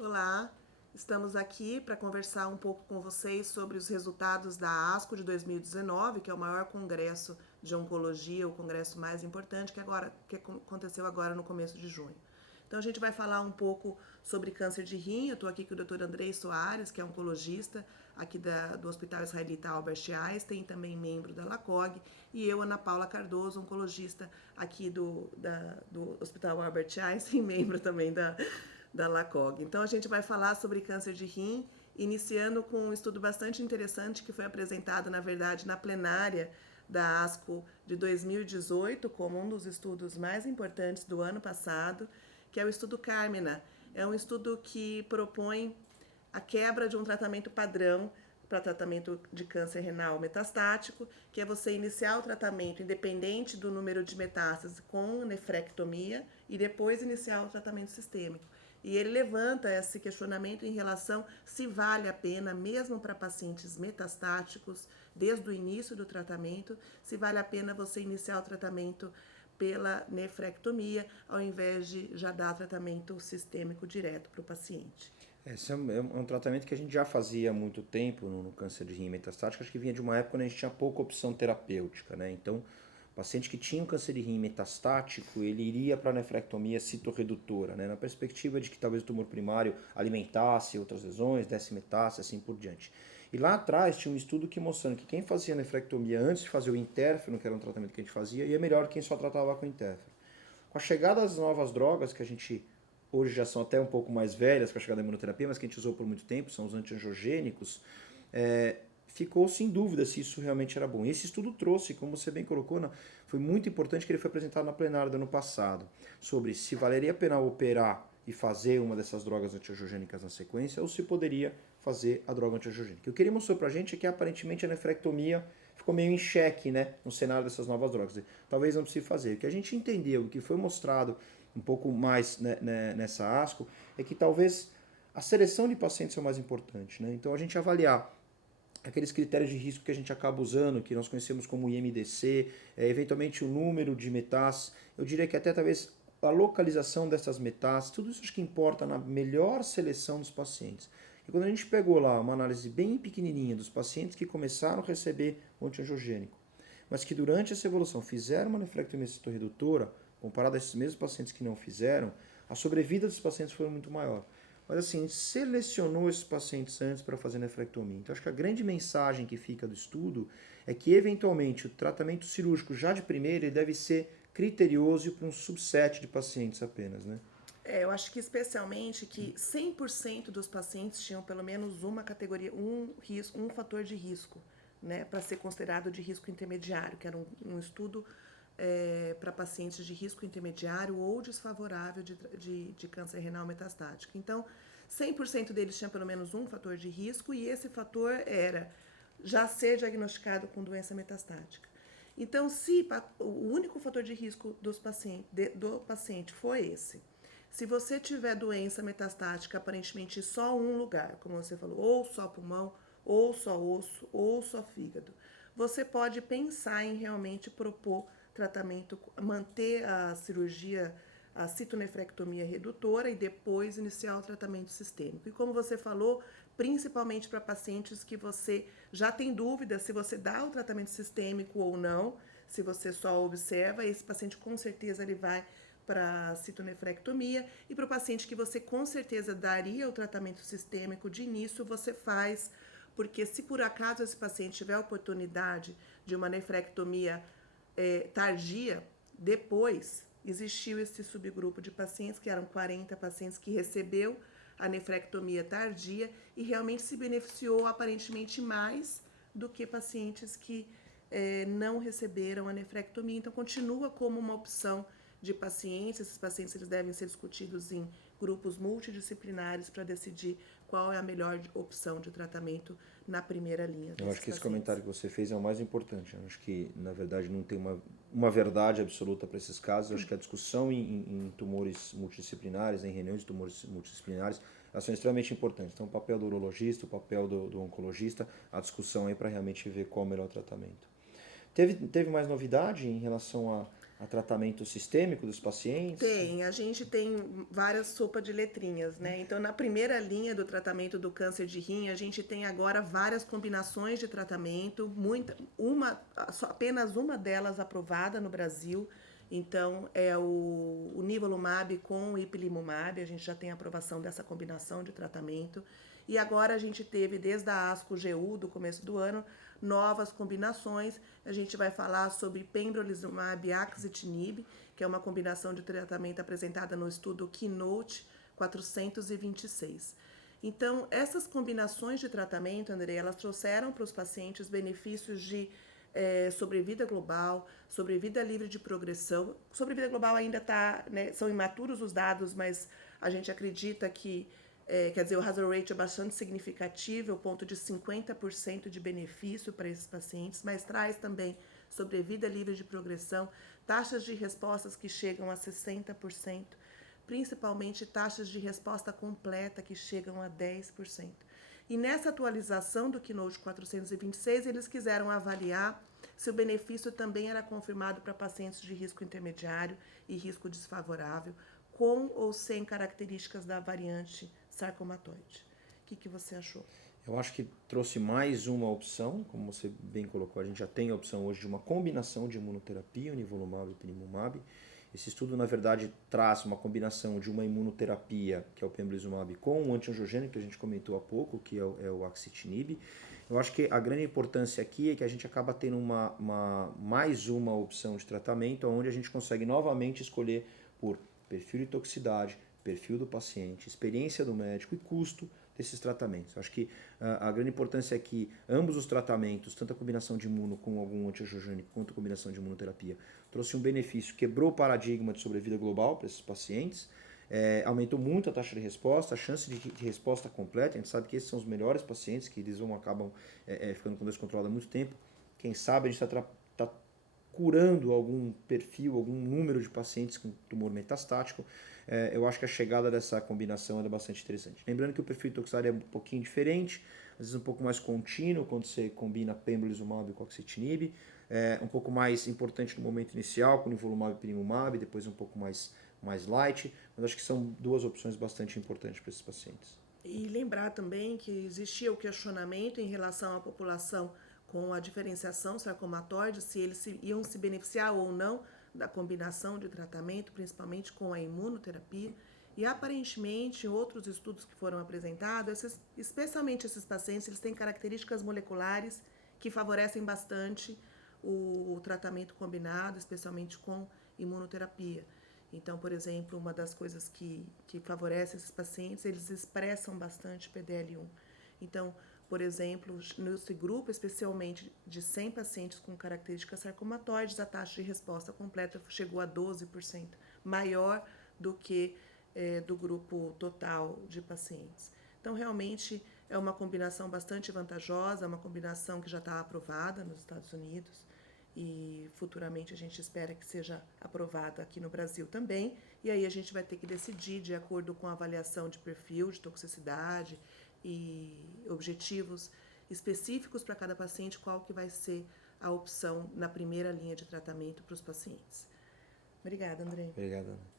Olá, estamos aqui para conversar um pouco com vocês sobre os resultados da ASCO de 2019, que é o maior congresso de oncologia, o congresso mais importante que aconteceu agora no começo de junho. Então a gente vai falar um pouco sobre câncer de rim. Eu estou aqui com o Dr. Andrei Soares, que é oncologista aqui do Hospital Israelita Albert Einstein, também membro da LACOG, e eu, Ana Paula Cardoso, oncologista aqui do Hospital Albert Einstein, membro também da LACOG. Então a gente vai falar sobre câncer de rim, iniciando com um estudo bastante interessante que foi apresentado, na verdade, na plenária da ASCO de 2018, como um dos estudos mais importantes do ano passado, que é o estudo Carmina. É um estudo que propõe a quebra de um tratamento padrão para tratamento de câncer renal metastático, que é você iniciar o tratamento independente do número de metástases com nefrectomia e depois iniciar o tratamento sistêmico. E ele levanta esse questionamento em relação se vale a pena, mesmo para pacientes metastáticos, desde o início do tratamento, se vale a pena você iniciar o tratamento pela nefrectomia, ao invés de já dar tratamento sistêmico direto para o paciente. Esse é um tratamento que a gente já fazia há muito tempo no câncer de rim metastático. Acho que vinha de uma época onde a gente tinha pouca opção terapêutica, né? Então, o paciente que tinha um câncer de rim metastático, ele iria para a nefrectomia citorredutora, né? Na perspectiva de que talvez o tumor primário alimentasse outras lesões, desse metástase, assim por diante. E lá atrás tinha um estudo que mostrando que quem fazia nefrectomia antes de fazer o interferon, que era um tratamento que a gente fazia, ia melhor que quem só tratava com interferon. Com a chegada das novas drogas, que a gente hoje já são até um pouco mais velhas com a chegada da imunoterapia, mas que a gente usou por muito tempo, são os antiangiogênicos, ficou-se em dúvida se isso realmente era bom. E esse estudo trouxe, como você bem colocou, foi muito importante que ele foi apresentado na plenária do ano passado, sobre se valeria a pena operar e fazer uma dessas drogas antiangiogênicas na sequência, ou se poderia fazer a droga antiangiogênica. O que ele mostrou pra gente é que aparentemente a nefrectomia ficou meio em xeque, né, no cenário dessas novas drogas. Talvez não precise fazer. O que a gente entendeu, o que foi mostrado um pouco mais nessa ASCO, é que talvez a seleção de pacientes é o mais importante. Né? Então a gente avaliar aqueles critérios de risco que a gente acaba usando, que nós conhecemos como IMDC, eventualmente o número de metástases, eu diria que até talvez a localização dessas metástases, tudo isso acho que importa na melhor seleção dos pacientes. E quando a gente pegou lá uma análise bem pequenininha dos pacientes que começaram a receber o antiangiogênico, mas que durante essa evolução fizeram uma nefrectomia citorredutora, comparado a esses mesmos pacientes que não fizeram, a sobrevida dos pacientes foi muito maior. Mas assim, a gente selecionou esses pacientes antes para fazer nefrectomia. Então acho que a grande mensagem que fica do estudo é que eventualmente o tratamento cirúrgico já de primeira ele deve ser criterioso para um subset de pacientes apenas, né? Eu acho que especialmente que 100% dos pacientes tinham pelo menos uma categoria, um fator de risco, né, para ser considerado de risco intermediário, que era um estudo para pacientes de risco intermediário ou desfavorável de câncer renal metastático. Então, 100% deles tinham pelo menos um fator de risco e esse fator era já ser diagnosticado com doença metastática. Então, se o único fator de risco do paciente foi esse, se você tiver doença metastática aparentemente só um lugar, como você falou, ou só pulmão, ou só osso, ou só fígado, você pode pensar em realmente propor tratamento, manter a cirurgia, a citonefrectomia redutora e depois iniciar o tratamento sistêmico. E como você falou, principalmente para pacientes que você já tem dúvida se você dá o tratamento sistêmico ou não, se você só observa, esse paciente com certeza ele vai para citonefrectomia e para o paciente que você com certeza daria o tratamento sistêmico de início, você faz, porque se por acaso esse paciente tiver a oportunidade de uma nefrectomia tardia, depois existiu esse subgrupo de pacientes, que eram 40 pacientes que recebeu a nefrectomia tardia e realmente se beneficiou aparentemente mais do que pacientes que não receberam a nefrectomia. Então, continua como uma opção de pacientes. Esses pacientes eles devem ser discutidos em grupos multidisciplinares para decidir qual é a melhor opção de tratamento na primeira linha Eu acho desses que esse pacientes. comentário que você fez é o mais importante. Eu acho que, na verdade, não tem uma verdade absoluta para esses casos. Eu acho que a discussão em tumores multidisciplinares, em reuniões de tumores multidisciplinares, elas são extremamente importantes. Então, o papel do urologista, o papel do oncologista, a discussão aí para realmente ver qual é o melhor tratamento. Teve mais novidade em relação a tratamento sistêmico dos pacientes? Tem, a gente tem várias sopas de letrinhas, né? Então, na primeira linha do tratamento do câncer de rim, a gente tem agora várias combinações de tratamento, apenas uma delas aprovada no Brasil. Então, é o nivolumab com o ipilimumab, a gente já tem aprovação dessa combinação de tratamento. E agora a gente teve, desde a ASCO-GU, do começo do ano, novas combinações. A gente vai falar sobre pembrolizumab e axitinib, que é uma combinação de tratamento apresentada no estudo Keynote 426. Então, essas combinações de tratamento, André, elas trouxeram para os pacientes benefícios de sobrevida global, sobrevida livre de progressão. Sobrevida global ainda está, né, são imaturos os dados, mas a gente acredita que, quer dizer, o hazard rate é bastante significativo, ao ponto de 50% de benefício para esses pacientes, mas traz também sobrevida livre de progressão, taxas de respostas que chegam a 60%, principalmente taxas de resposta completa que chegam a 10%. E nessa atualização do Keynote 426, eles quiseram avaliar se o benefício também era confirmado para pacientes de risco intermediário e risco desfavorável, com ou sem características da variante sarcomatoide. O que você achou? Eu acho que trouxe mais uma opção, como você bem colocou, a gente já tem a opção hoje de uma combinação de imunoterapia, o nivolumab e o ipilimumab. Esse estudo, na verdade, traz uma combinação de uma imunoterapia, que é o pembrolizumab, com um antiangiogênico, que a gente comentou há pouco, que é o axitinib. Eu acho que a grande importância aqui é que a gente acaba tendo mais uma opção de tratamento, onde a gente consegue novamente escolher por perfil de toxicidade, perfil do paciente, experiência do médico e custo desses tratamentos. Acho que a grande importância é que ambos os tratamentos, tanto a combinação de imuno com algum antiangiogênico quanto a combinação de imunoterapia, trouxe um benefício, quebrou o paradigma de sobrevida global para esses pacientes, aumentou muito a taxa de resposta, a chance de resposta completa. A gente sabe que esses são os melhores pacientes, que eles acabam ficando com doença controlada há muito tempo. Quem sabe a gente está curando algum perfil, algum número de pacientes com tumor metastático. Eu acho que a chegada dessa combinação é bastante interessante. Lembrando que o perfil de toxicidade é um pouquinho diferente, às vezes um pouco mais contínuo quando você combina pembrolizumab com axitinib, um pouco mais importante no momento inicial com nivolumab e ipilimumab, depois um pouco mais light, mas acho que são duas opções bastante importantes para esses pacientes. E lembrar também que existia o questionamento em relação à população com a diferenciação sarcomatoide, se eles iam se beneficiar ou não da combinação de tratamento, principalmente com a imunoterapia. E aparentemente, outros estudos que foram apresentados, especialmente esses pacientes, eles têm características moleculares que favorecem bastante o tratamento combinado, especialmente com imunoterapia. Então, por exemplo, uma das coisas que favorece esses pacientes, eles expressam bastante PDL1. Então, por exemplo, nesse grupo, especialmente de 100 pacientes com características sarcomatoides, a taxa de resposta completa chegou a 12%, maior do que do grupo total de pacientes. Então, realmente, é uma combinação bastante vantajosa, uma combinação que já está aprovada nos Estados Unidos e futuramente a gente espera que seja aprovada aqui no Brasil também. E aí a gente vai ter que decidir, de acordo com a avaliação de perfil, de toxicidade e objetivos específicos para cada paciente, qual que vai ser a opção na primeira linha de tratamento para os pacientes. Obrigada, André. Obrigado, Ana.